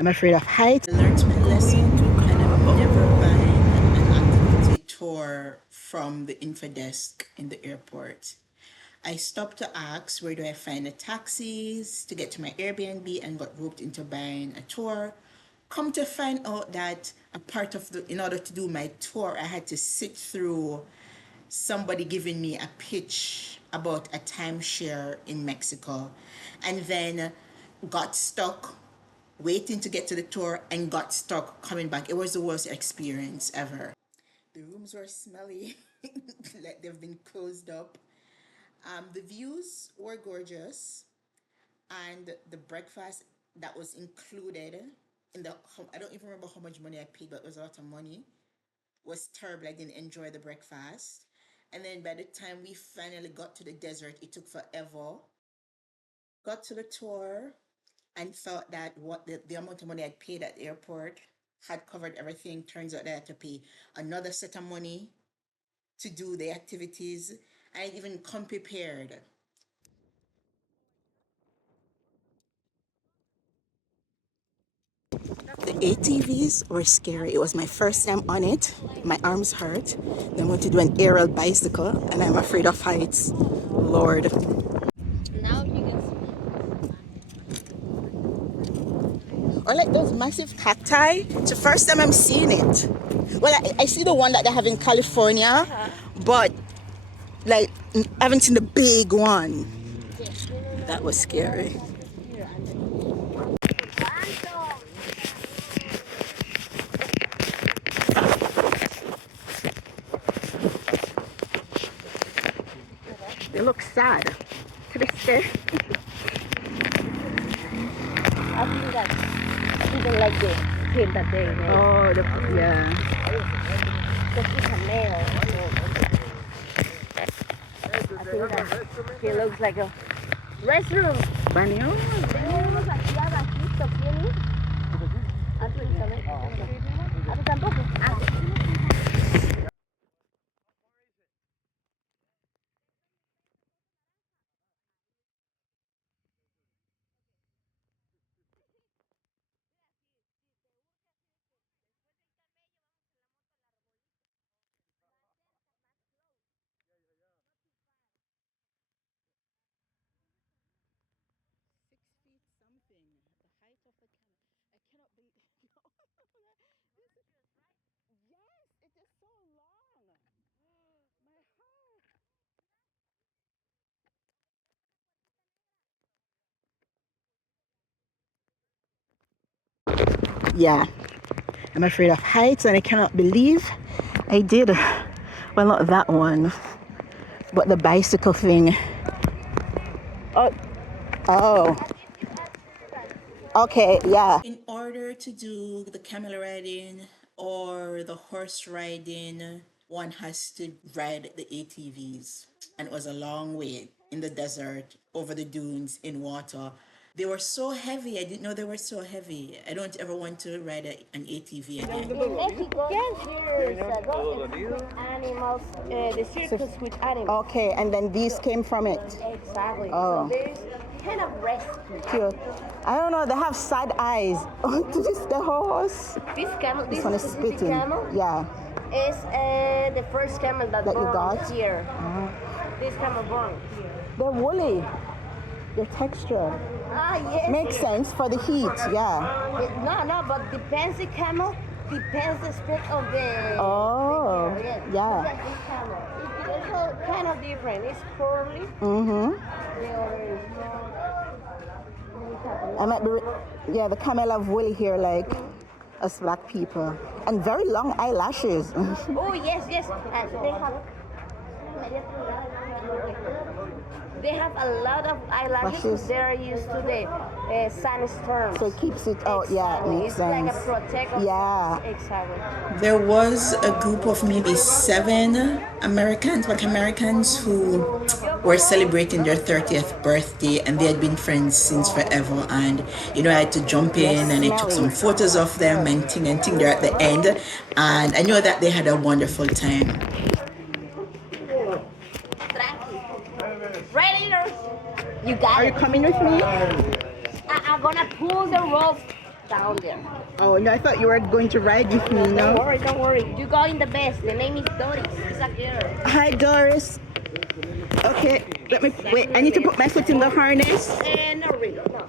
I'm afraid of heights. I learned my lesson to kind of never buy an activity tour from the info desk in the airport. I stopped to ask where do I find the taxis to get to my Airbnb and got roped into buying a tour. Come to find out that a part of in order to do my tour, I had to sit through somebody giving me a pitch about a timeshare in Mexico and then got stuck waiting to get to the tour and got stuck coming back. It was the worst experience ever. The rooms were smelly, like they've been closed up. The views were gorgeous, and the breakfast that was included in the, I don't even remember how much money I paid, but it was a lot of money, was terrible. I didn't enjoy the breakfast. And then by the time we finally got to the desert, it took forever. Got to the tour and thought that what the amount of money I'd paid at the airport had covered everything. Turns out I had to pay another set of money to do the activities. I didn't even come prepared. The ATVs were scary. It was my first time on it. My arms hurt. Then I went to do an aerial bicycle, and I'm afraid of heights. Lord. Now you can see. Or like those massive cacti. It's the first time I'm seeing it. Well, I see the one that they have in California, but like I haven't seen the big one. That was scary. They look sad. Triste. I think that even like the kid that they made. Oh, yeah. Because he's a male. I think that he looks like a restroom. Banyo? Tenemos aquí abajito, ¿tienes? ¿A tú también? ¿A tú tampoco? Ah, Yeah. I'm afraid of heights and I cannot believe I did. Well, not that one, but the bicycle thing. Oh, oh. Okay, yeah. In order to do the camel riding or the horse riding, one has to ride the ATVs. And it was a long way in the desert, over the dunes, in water. They were so heavy. I didn't know they were so heavy. I don't ever want to ride an ATV again. in Mexico, there's animals, the circus with animals. Okay, and then these came from it. Exactly. Oh. So there's kind of rescue. Cute. I don't know, they have sad eyes. Oh, this is the horse. This camel, This this one is specific spitting. camel, Yeah. is the first camel that That you born got? here. This camel born here. They're woolly. Their texture. Ah, yes. Makes sense for the heat, yeah. No, but depends the camel, depends the speed of the. Oh, the camel, yeah. Look at this camel. It's also kind of different. It's curly. Mm-hmm. The other is I might be, yeah, the camel have woolly hair like us black people. And very long eyelashes. Oh, yes. And they have a lot of eyelashes because they're used to the sandstorm. So it keeps it out, yeah, Exactly. makes It's sense. like a protector. Yeah. Exactly. There was a group of maybe 7 Americans, Black Americans, who were celebrating their 30th birthday, and they had been friends since forever. And I had to jump in and I took some photos of them and ting there at the end. And I know that they had a wonderful time. Right, leaders. You got Are it. you coming with me? I'm gonna pull the rope down there. Oh, no, I thought you were going to ride with me, Don't no? worry, don't worry. You go in the best. The name is Doris. It's a girl. Hi, Doris. Okay, let me, wait, I need to put my foot in the harness. And no, really, no.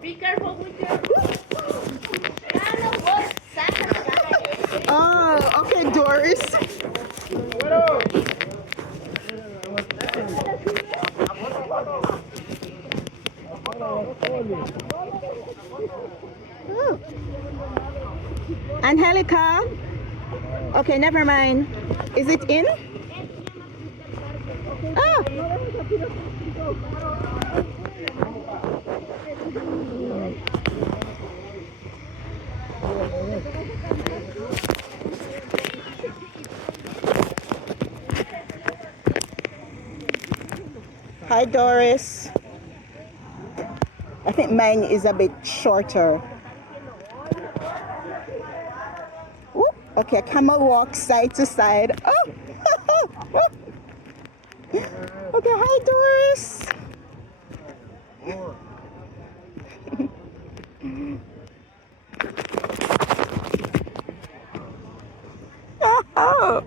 Be careful with your. Oh, okay, Doris. Oh. Angelica? Okay, never mind. Is it in? Oh. Hi, Doris. I think mine is a bit shorter. Woo. Okay, camel walk side to side. Oh. Okay, hi, Doris. Oh.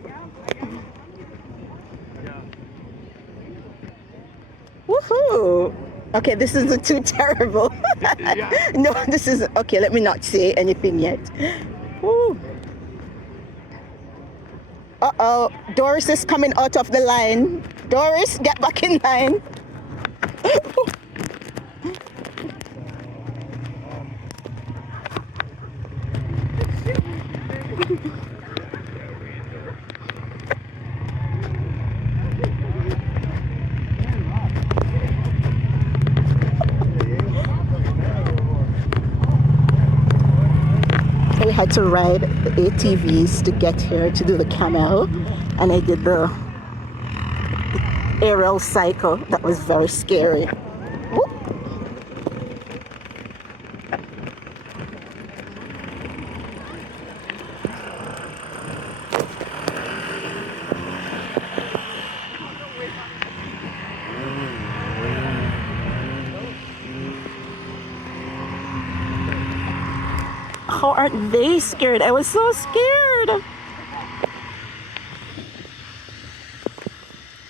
Woohoo! Okay, this isn't too terrible. No, this is okay. Let me not say anything yet. Woo. Uh-oh, Doris is coming out of the line. Doris, get back in line. We had to ride the ATVs to get here to do the camel, and I did the aerial cycle. That was very scary. Woo. How aren't they scared? I was so scared.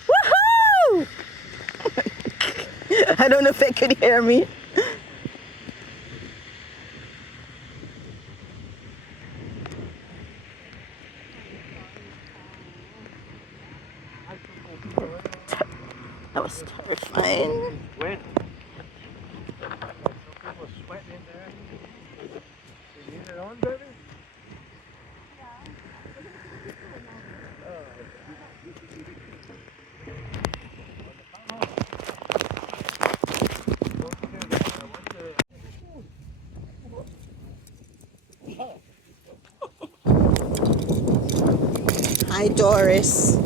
Woohoo! I don't know if they could hear me. That was terrifying. When? People sweating in there. You need it on, baby? Hi, Doris.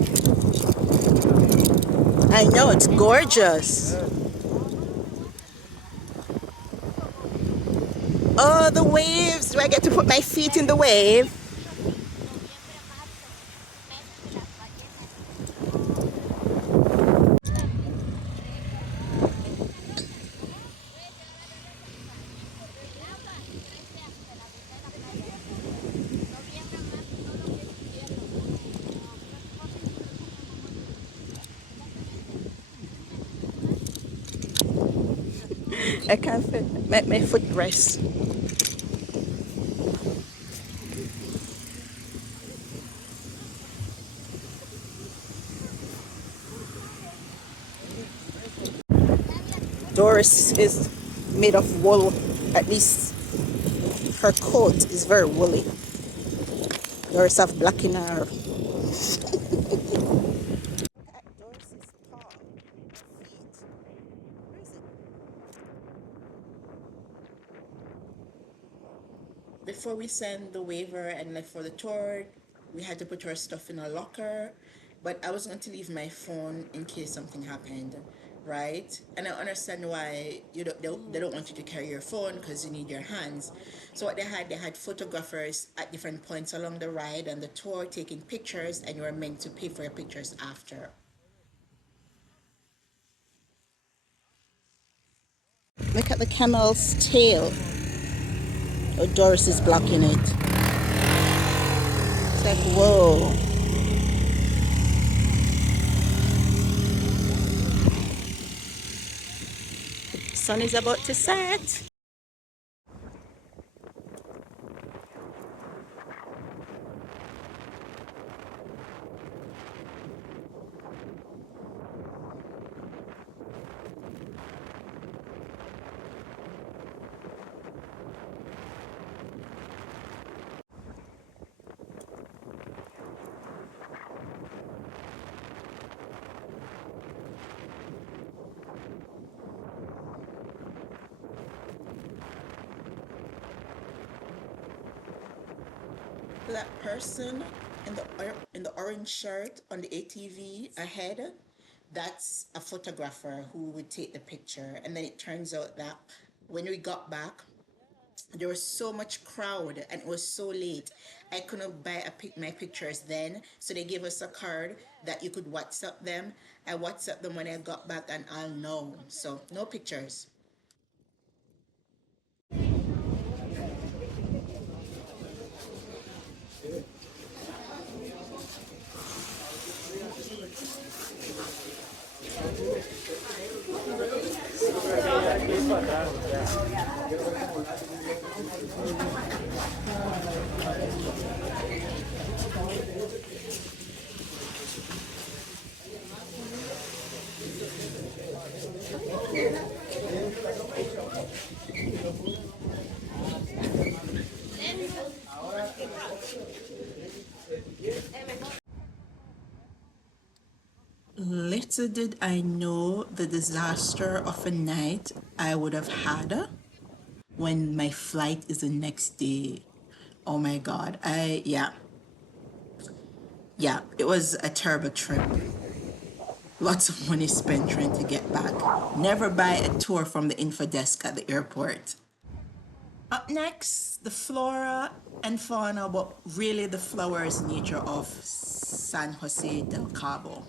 I know, it's gorgeous. Oh, the waves. Do I get to put my feet in the wave? I can't fit my foot rest. Doris is made of wool. At least her coat is very woolly. Doris have black in her. Doris's paw, her feet. Where is it? Before we sent the waiver and left for the tour, we had to put our stuff in a locker. But I was going to leave my phone in case something happened, right? And I understand why they don't want you to carry your phone because you need your hands. So what they had photographers at different points along the ride and the tour taking pictures, and you were meant to pay for your pictures after. Look at the camel's tail. Oh, Doris is blocking it. It's like, whoa. Sun is about to set. That person in the orange shirt on the ATV ahead, that's a photographer who would take the picture. And then it turns out that when we got back, there was so much crowd and it was so late. I couldn't buy my pictures then, so they gave us a card that you could WhatsApp them. I WhatsApped them when I got back, and I'll know. So no pictures. Little did I know the disaster of a night I would have had when my flight is the next day. Oh my God. Yeah, it was a terrible trip. Lots of money spent trying to get back. Never buy a tour from the info desk at the airport. Up next, the flora and fauna, but really the flowers nature of San Jose del Cabo.